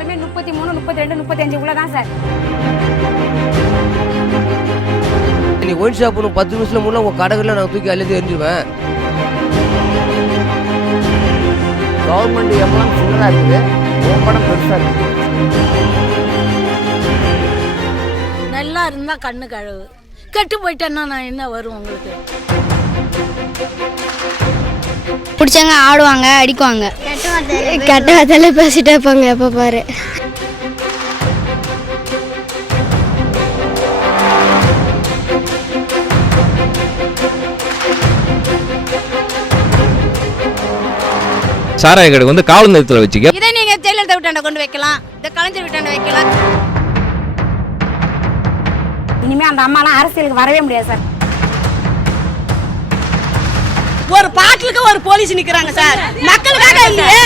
எல்லாருமே 33, 32, 35 தான் சார். நீ ஒயின் ஷாப் 10 நிமிஷத்துல முன்ன உங்க கடைகளில் நான் தூக்கி அள்ளி எரிஞ்சிருவேன். கவர்மெண்ட் எவ்வளோ சின்னதாக இருக்குது, படம் பெருசாக இருக்குது. நல்லா இருந்தால் கண்ணு கழுவு, கெட்டு போயிட்டேன்னா நான் என்ன வரும் உங்களுக்கு? பிடிச்சாங்க ஆடுவாங்க, அடிக்குவாங்க, கெட்ட வார்த்தையில பேசிட்டே இருப்பாங்க எப்போ பாரு. சாராய கடைக்கு வந்து காவல் நிலையத்தில் வச்சுக்க. இதை நீங்க ஜெயலலிதா வீட்டாண்ட கொண்டு வைக்கலாம், இந்த கலைஞர் வீட்டாண்ட வைக்கலாம். இனிமே அந்த அம்மாலாம் அரசியலுக்கு வரவே முடியாது சார். ஒரு பாட்டிலுக்கு ஒரு போலீஸ் நிக்கிறாங்க சார், மக்களுக்காக இல்லையே.